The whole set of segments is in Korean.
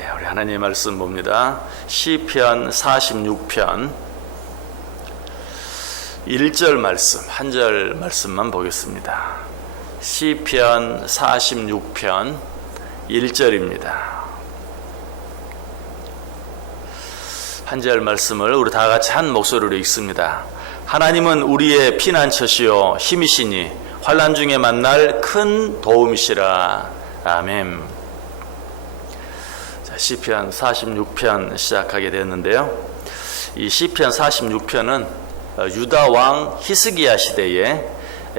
우리 하나님의 말씀 봅니다. 시편 46편 1절 말씀, 한 절 말씀만 보겠습니다. 시편 46편 1절입니다. 한 절 말씀을 우리 다 같이 한 목소리로 읽습니다. 하나님은 우리의 피난처시요 힘이시니 환난 중에 만날 큰 도움이시라. 아멘. 자, 시편 46편 시작하게 되었는데요. 이 시편 46편은 유다 왕 히스기야 시대에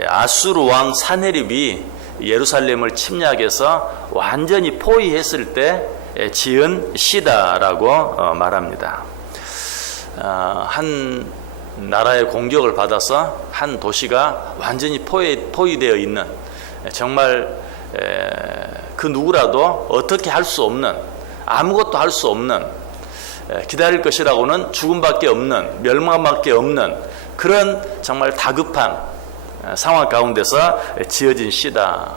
아수르 왕 사네립이 예루살렘을 침략해서 완전히 포위했을 때 지은 시다라고 말합니다. 한 나라의 공격을 받아서 한 도시가 완전히 포위되어 있는, 정말 그 누구라도 어떻게 할 수 없는, 아무것도 할 수 없는, 기다릴 것이라고는 죽음밖에 없는, 멸망밖에 없는 그런 정말 다급한 상황 가운데서 지어진 시다.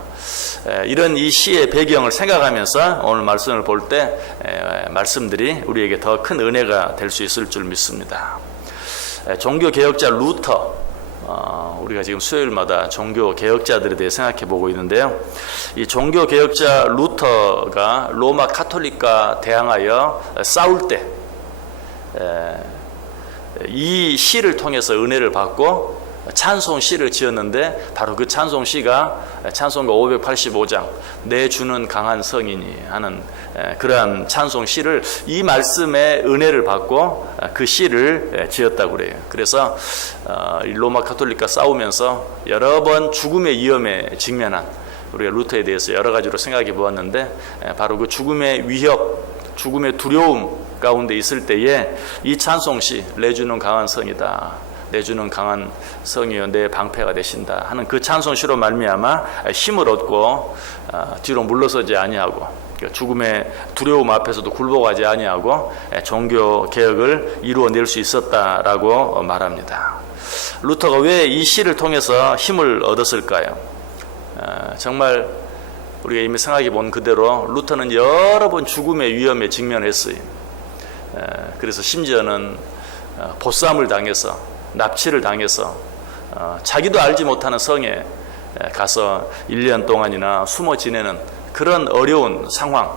이런 이 시의 배경을 생각하면서 오늘 말씀을 볼 때 말씀들이 우리에게 더 큰 은혜가 될 수 있을 줄 믿습니다. 종교개혁자 루터, 우리가 지금 수요일마다 종교개혁자들에 대해 생각해 보고 있는데요. 이 종교개혁자 루터가 로마 카톨릭과 대항하여 싸울 때 이 시를 통해서 은혜를 받고 찬송시를 지었는데, 바로 그 찬송시가 찬송가 585장 내 주는 강한 성이니 하는 그러한 찬송시를, 이 말씀에 은혜를 받고 그 시를 지었다고 그래요. 그래서 로마 카톨릭과 싸우면서 여러 번 죽음의 위험에 직면한, 우리가 루터에 대해서 여러 가지로 생각해 보았는데, 바로 그 죽음의 위협, 죽음의 두려움 가운데 있을 때에 이 찬송시, 내 주는 강한 성이다, 내 주는 강한 성이여 내 방패가 되신다 하는 그 찬송시로 말미암아 힘을 얻고 뒤로 물러서지 아니하고, 죽음의 두려움 앞에서도 굴복하지 아니하고 종교 개혁을 이루어낼 수 있었다라고 말합니다. 루터가 왜 이 시를 통해서 힘을 얻었을까요? 정말 우리가 이미 생각해 본 그대로 루터는 여러 번 죽음의 위험에 직면했어요. 그래서 심지어는 보쌈을 당해서, 납치를 당해서 자기도 알지 못하는 성에 가서 1년 동안이나 숨어 지내는 그런 어려운 상황,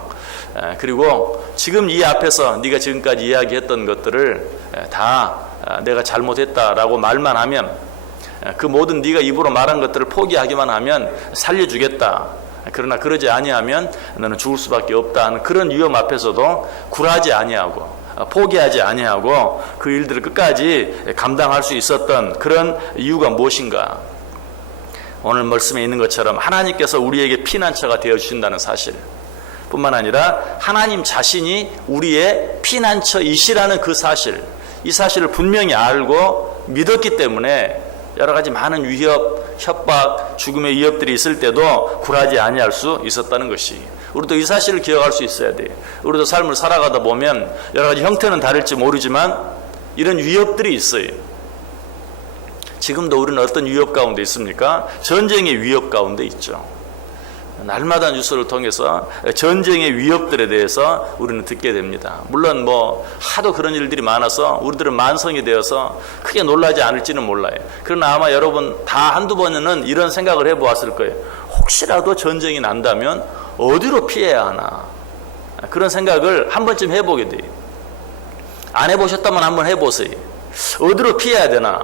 그리고 지금 이 앞에서 네가 지금까지 이야기했던 것들을 다 내가 잘못했다라고 말만 하면, 그 모든 네가 입으로 말한 것들을 포기하기만 하면 살려주겠다, 그러나 그러지 아니하면 너는 죽을 수밖에 없다 하는 그런 위험 앞에서도 굴하지 아니하고 포기하지 아니하고 그 일들을 끝까지 감당할 수 있었던 그런 이유가 무엇인가? 오늘 말씀에 있는 것처럼 하나님께서 우리에게 피난처가 되어주신다는 사실 뿐만 아니라 하나님 자신이 우리의 피난처이시라는 그 사실, 이 사실을 분명히 알고 믿었기 때문에 여러 가지 많은 위협, 협박, 죽음의 위협들이 있을 때도 굴하지 아니할 수 있었다는 것이, 우리도 이 사실을 기억할 수 있어야 돼요. 우리도 삶을 살아가다 보면 여러 가지 형태는 다를지 모르지만 이런 위협들이 있어요. 지금도 우리는 어떤 위협 가운데 있습니까? 전쟁의 위협 가운데 있죠. 날마다 뉴스를 통해서 전쟁의 위협들에 대해서 우리는 듣게 됩니다. 물론 하도 그런 일들이 많아서 우리들은 만성이 되어서 크게 놀라지 않을지는 몰라요. 그러나 아마 여러분 다 한두 번은 이런 생각을 해보았을 거예요. 혹시라도 전쟁이 난다면 어디로 피해야 하나, 그런 생각을 한 번쯤 해보게 돼요. 안 해보셨다면 한번 해보세요. 어디로 피해야 되나?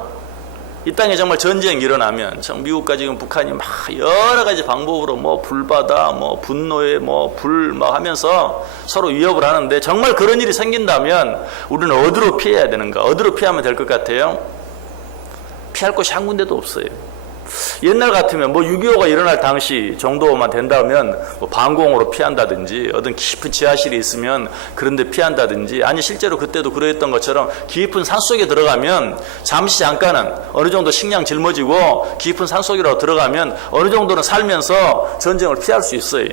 이 땅에 정말 전쟁이 일어나면, 미국과 지금 북한이 막 여러 가지 방법으로 불바다, 분노에 불 하면서 서로 위협을 하는데, 정말 그런 일이 생긴다면 우리는 어디로 피해야 되는가? 어디로 피하면 될 것 같아요? 피할 곳이 한 군데도 없어요. 옛날 같으면 6.25가 일어날 당시 정도만 된다면 방공으로 피한다든지, 어떤 깊은 지하실이 있으면 그런데 피한다든지, 아니 실제로 그때도 그랬던 것처럼 깊은 산속에 들어가면 잠시 잠깐은 어느 정도 식량 짊어지고 깊은 산속이라도 들어가면 어느 정도는 살면서 전쟁을 피할 수 있어요.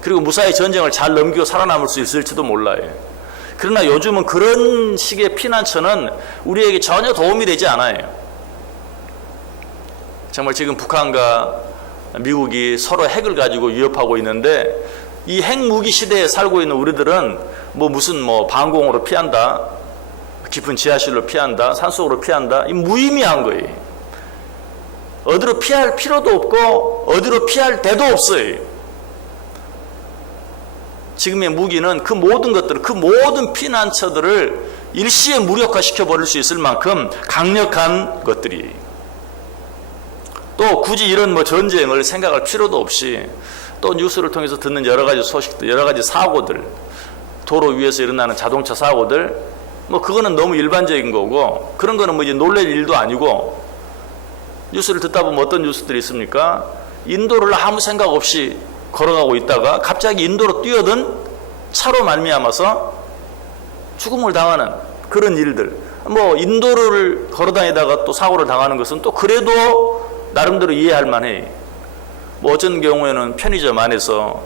그리고 무사히 전쟁을 잘 넘기고 살아남을 수 있을지도 몰라요. 그러나 요즘은 그런 식의 피난처는 우리에게 전혀 도움이 되지 않아요. 정말 지금 북한과 미국이 서로 핵을 가지고 위협하고 있는데, 이 핵무기 시대에 살고 있는 우리들은 무슨 방공으로 피한다, 깊은 지하실로 피한다, 산속으로 피한다, 이 무의미한 거예요. 어디로 피할 필요도 없고 어디로 피할 데도 없어요. 지금의 무기는 그 모든 것들을, 그 모든 피난처들을 일시에 무력화시켜 버릴 수 있을 만큼 강력한 것들이, 또 굳이 이런 전쟁을 생각할 필요도 없이 또 뉴스를 통해서 듣는 여러 가지 소식들, 여러 가지 사고들, 도로 위에서 일어나는 자동차 사고들, 그거는 너무 일반적인 거고, 그런 거는 이제 놀랄 일도 아니고, 뉴스를 듣다 보면 어떤 뉴스들이 있습니까? 인도를 아무 생각 없이 걸어가고 있다가 갑자기 인도로 뛰어든 차로 말미암아서 죽음을 당하는 그런 일들. 인도를 걸어다니다가 또 사고를 당하는 것은 또 그래도 나름대로 이해할 만해. 어쩐 경우에는 편의점 안에서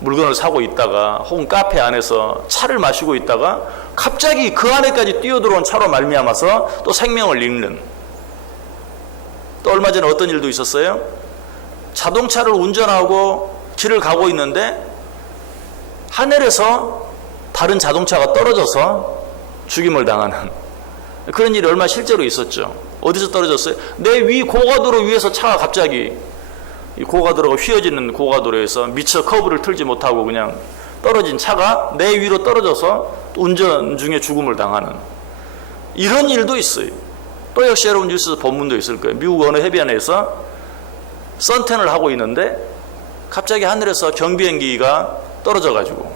물건을 사고 있다가 혹은 카페 안에서 차를 마시고 있다가 갑자기 그 안에까지 뛰어들어온 차로 말미암아서 또 생명을 잃는. 또 얼마 전에 어떤 일도 있었어요? 자동차를 운전하고 길을 가고 있는데 하늘에서 다른 자동차가 떨어져서 죽임을 당하는 그런 일이 얼마 실제로 있었죠. 어디서 떨어졌어요? 내 위 고가도로 위에서 차가 갑자기, 이 고가도로가 휘어지는 고가도로에서 미처 커브를 틀지 못하고 그냥 떨어진 차가 내 위로 떨어져서 운전 중에 죽음을 당하는 이런 일도 있어요. 또 역시 여러분 뉴스에서 본문도 있을 거예요. 미국 어느 해변에서 선탠을 하고 있는데 갑자기 하늘에서 경비행기가 떨어져가지고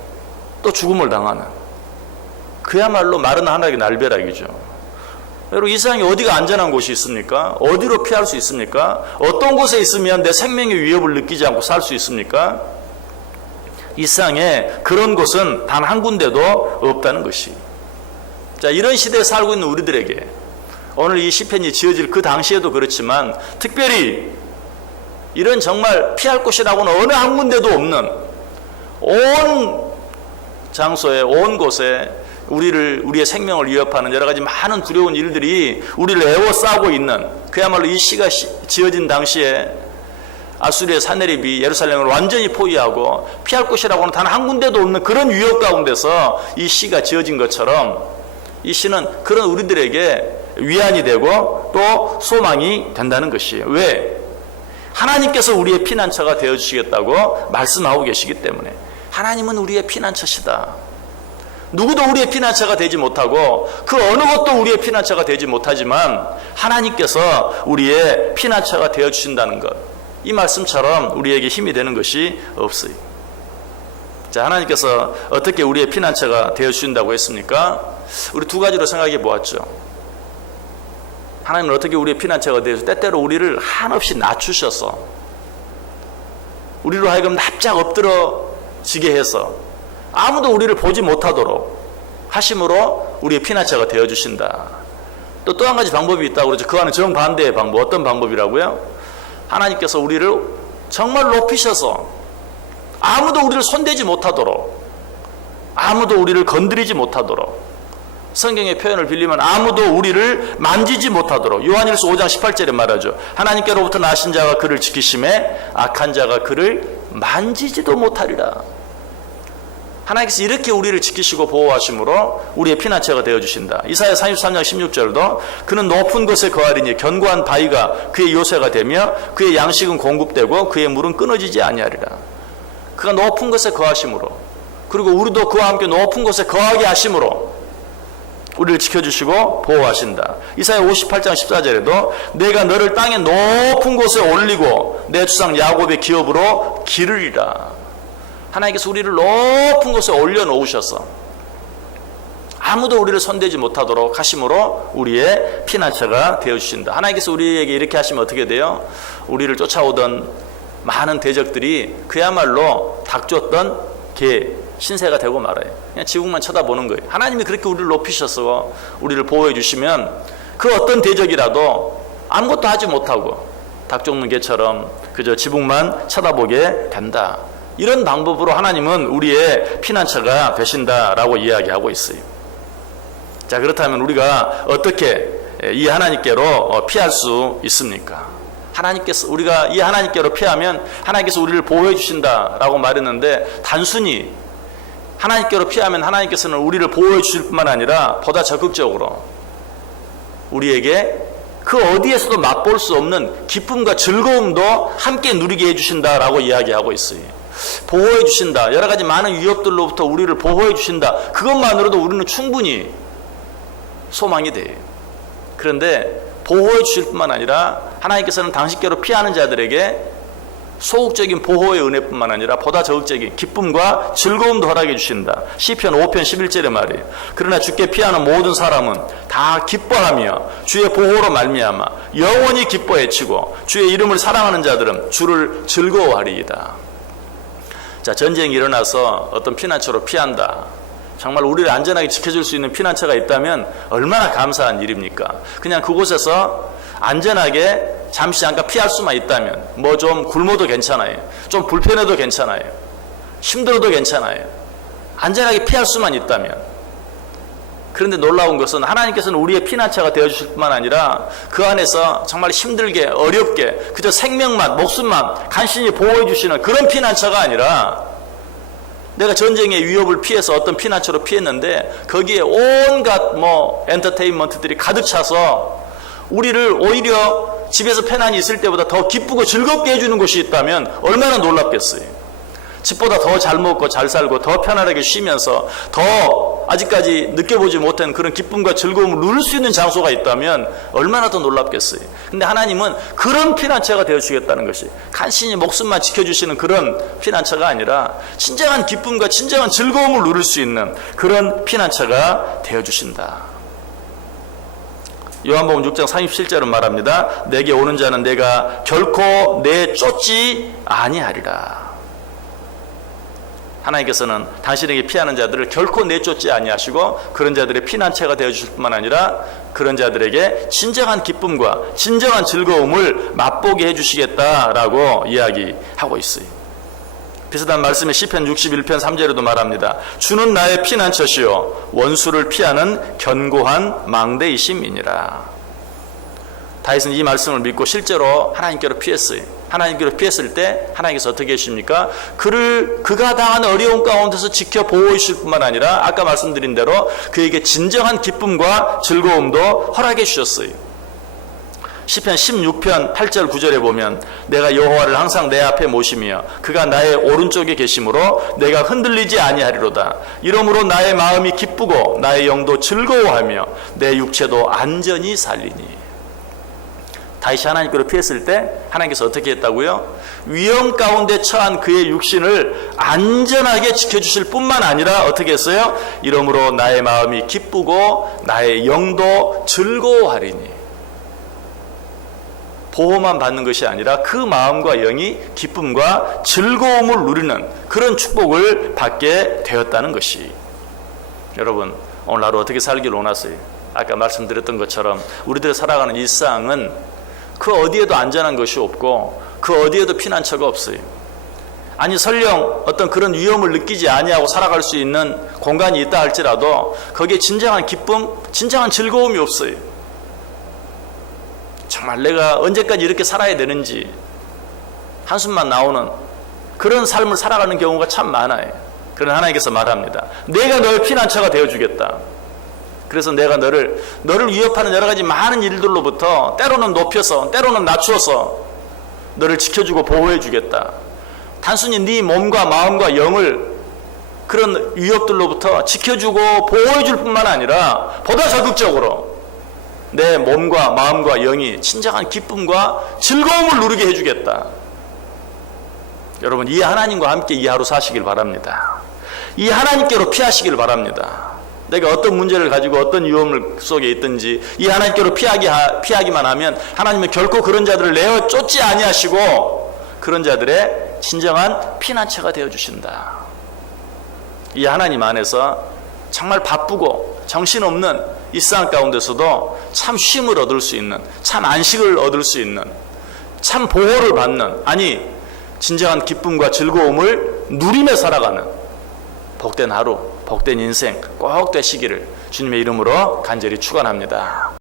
또 죽음을 당하는, 그야말로 마른 하늘의 날벼락이죠. 여러분, 이 세상에 어디가 안전한 곳이 있습니까? 어디로 피할 수 있습니까? 어떤 곳에 있으면 내 생명의 위협을 느끼지 않고 살 수 있습니까? 이 세상에 그런 곳은 단 한 군데도 없다는 것이. 자, 이런 시대에 살고 있는 우리들에게 오늘 이 시편이 지어질 그 당시에도 그렇지만 특별히 이런 정말 피할 곳이라고는 어느 한 군데도 없는 온 장소에, 온 곳에 우리의 생명을 위협하는 여러 가지 많은 두려운 일들이 우리를 에워싸고 있는, 그야말로 이 시가 지어진 당시에 아수리의 사내립이 예루살렘을 완전히 포위하고 피할 곳이라고는 단 한 군데도 없는 그런 위협 가운데서 이 시가 지어진 것처럼 이 시는 그런 우리들에게 위안이 되고 또 소망이 된다는 것이에요. 왜? 하나님께서 우리의 피난처가 되어주시겠다고 말씀하고 계시기 때문에. 하나님은 우리의 피난처시다. 누구도 우리의 피난처가 되지 못하고 그 어느 것도 우리의 피난처가 되지 못하지만 하나님께서 우리의 피난처가 되어주신다는 것, 이 말씀처럼 우리에게 힘이 되는 것이 없어요. 자, 하나님께서 어떻게 우리의 피난처가 되어주신다고 했습니까? 우리 두 가지로 생각해 보았죠. 하나님은 어떻게 우리의 피난처가 되어서 때때로 우리를 한없이 낮추셔서 우리로 하여금 납작 엎드러지게 해서 아무도 우리를 보지 못하도록 하심으로 우리의 피난처가 되어주신다. 또 한 가지 방법이 있다고 그러죠. 그와는 정반대의 방법. 어떤 방법이라고요? 하나님께서 우리를 정말 높이셔서 아무도 우리를 손대지 못하도록, 아무도 우리를 건드리지 못하도록, 성경의 표현을 빌리면 아무도 우리를 만지지 못하도록, 요한일서 5장 18절에 말하죠. 하나님께로부터 나신 자가 그를 지키심에 악한 자가 그를 만지지도 못하리라. 하나님께서 이렇게 우리를 지키시고 보호하심으로 우리의 피난처가 되어주신다. 이사야 33장 16절도 그는 높은 곳에 거하리니 견고한 바위가 그의 요새가 되며 그의 양식은 공급되고 그의 물은 끊어지지 아니하리라. 그가 높은 곳에 거하심으로, 그리고 우리도 그와 함께 높은 곳에 거하게 하심으로 우리를 지켜주시고 보호하신다. 이사야 58장 14절에도 내가 너를 땅의 높은 곳에 올리고 내 주상 야곱의 기업으로 기르리라. 하나님께서 우리를 높은 곳에 올려놓으셔서 아무도 우리를 손대지 못하도록 하심으로 우리의 피난처가 되어주신다. 하나님께서 우리에게 이렇게 하시면 어떻게 돼요? 우리를 쫓아오던 많은 대적들이 그야말로 닥쳤던 개, 신세가 되고 말아요. 그냥 지붕만 쳐다보는 거예요. 하나님이 그렇게 우리를 높이셔서 우리를 보호해 주시면 그 어떤 대적이라도 아무것도 하지 못하고 닭 쫓는 개처럼 그저 지붕만 쳐다보게 된다. 이런 방법으로 하나님은 우리의 피난처가 되신다라고 이야기하고 있어요. 자, 그렇다면 우리가 어떻게 이 하나님께로 피할 수 있습니까? 하나님께서, 우리가 이 하나님께로 피하면 하나님께서 우리를 보호해 주신다라고 말했는데, 단순히 하나님께로 피하면 하나님께서는 우리를 보호해 주실 뿐만 아니라 보다 적극적으로 우리에게 그 어디에서도 맛볼 수 없는 기쁨과 즐거움도 함께 누리게 해주신다라고 이야기하고 있어요. 보호해 주신다. 여러 가지 많은 위협들로부터 우리를 보호해 주신다. 그것만으로도 우리는 충분히 소망이 돼요. 그런데 보호해 주실 뿐만 아니라 하나님께서는 당신께로 피하는 자들에게 소극적인 보호의 은혜뿐만 아니라 보다 적극적인 기쁨과 즐거움도 허락해 주신다. 시편 5편 11절의 말이에요. 그러나 주께 피하는 모든 사람은 다 기뻐하며 주의 보호로 말미암아 영원히 기뻐해치고 주의 이름을 사랑하는 자들은 주를 즐거워하리이다. 자, 전쟁이 일어나서 어떤 피난처로 피한다. 정말 우리를 안전하게 지켜줄 수 있는 피난처가 있다면 얼마나 감사한 일입니까? 그냥 그곳에서 안전하게 잠시 잠깐 피할 수만 있다면, 뭐 좀 굶어도 괜찮아요. 좀 불편해도 괜찮아요. 힘들어도 괜찮아요. 안전하게 피할 수만 있다면. 그런데 놀라운 것은 하나님께서는 우리의 피난처가 되어주실 뿐만 아니라 그 안에서 정말 힘들게 어렵게 그저 생명만 목숨만 간신히 보호해 주시는 그런 피난처가 아니라, 내가 전쟁의 위협을 피해서 어떤 피난처로 피했는데 거기에 온갖 엔터테인먼트들이 가득 차서 우리를 오히려 집에서 편안히 있을 때보다 더 기쁘고 즐겁게 해주는 곳이 있다면 얼마나 놀랍겠어요. 집보다 더 잘 먹고 잘 살고 더 편안하게 쉬면서 더 아직까지 느껴보지 못한 그런 기쁨과 즐거움을 누릴 수 있는 장소가 있다면 얼마나 더 놀랍겠어요. 근데 하나님은 그런 피난처가 되어주시겠다는 것이, 간신히 목숨만 지켜주시는 그런 피난처가 아니라 진정한 기쁨과 진정한 즐거움을 누릴 수 있는 그런 피난처가 되어주신다. 요한복음 6장 37절은 말합니다. 내게 오는 자는 내가 결코 내쫓지 아니하리라. 하나님께서는 당신에게 피하는 자들을 결코 내쫓지 아니하시고 그런 자들의 피난처가 되어주실 뿐만 아니라 그런 자들에게 진정한 기쁨과 진정한 즐거움을 맛보게 해주시겠다라고 이야기하고 있어요. 비슷한 말씀이 시편 61편 3절에도 말합니다. 주는 나의 피난처시요 원수를 피하는 견고한 망대이심이니라. 다윗은 이 말씀을 믿고 실제로 하나님께로 피했어요. 하나님께로 피했을 때 하나님께서 어떻게 하십니까? 그가 당한 어려운 가운데서 지켜 보호해 주실 뿐만 아니라 아까 말씀드린 대로 그에게 진정한 기쁨과 즐거움도 허락해 주셨어요. 시편 16편 8절 9절에 보면 내가 여호와를 항상 내 앞에 모시며 그가 나의 오른쪽에 계심으로 내가 흔들리지 아니하리로다. 이러므로 나의 마음이 기쁘고 나의 영도 즐거워하며 내 육체도 안전히 살리니. 다윗이 하나님께로 피했을 때 하나님께서 어떻게 했다고요? 위험 가운데 처한 그의 육신을 안전하게 지켜주실 뿐만 아니라 어떻게 했어요? 이러므로 나의 마음이 기쁘고 나의 영도 즐거워하리니. 보호만 받는 것이 아니라 그 마음과 영이 기쁨과 즐거움을 누리는 그런 축복을 받게 되었다는 것이. 여러분, 오늘 하루 어떻게 살기를 원하세요? 아까 말씀드렸던 것처럼 우리들이 살아가는 일상은 그 어디에도 안전한 것이 없고 그 어디에도 피난처가 없어요. 아니 설령 어떤 그런 위험을 느끼지 아니하고 살아갈 수 있는 공간이 있다 할지라도 거기에 진정한 기쁨, 진정한 즐거움이 없어요. 정말 내가 언제까지 이렇게 살아야 되는지 한숨만 나오는 그런 삶을 살아가는 경우가 참 많아요. 그러나 하나님께서 말합니다. 내가 너의 피난처가 되어주겠다. 그래서 내가 너를 위협하는 여러 가지 많은 일들로부터 때로는 높여서 때로는 낮추어서 너를 지켜주고 보호해 주겠다. 단순히 네 몸과 마음과 영을 그런 위협들로부터 지켜주고 보호해 줄 뿐만 아니라 보다 적극적으로 내 몸과 마음과 영이 진정한 기쁨과 즐거움을 누리게 해주겠다. 여러분, 이 하나님과 함께 이 하루 사시길 바랍니다. 이 하나님께로 피하시길 바랍니다. 내가 어떤 문제를 가지고 어떤 위험 속에 있든지 이 하나님께로 피하기만 하면 하나님은 결코 그런 자들을 내어 쫓지 아니하시고 그런 자들의 진정한 피난처가 되어주신다. 이 하나님 안에서 정말 바쁘고 정신없는 일상 가운데서도 참 쉼을 얻을 수 있는, 참 안식을 얻을 수 있는, 참 보호를 받는, 아니 진정한 기쁨과 즐거움을 누리며 살아가는 복된 하루, 복된 인생 꼭 되시기를 주님의 이름으로 간절히 축원합니다.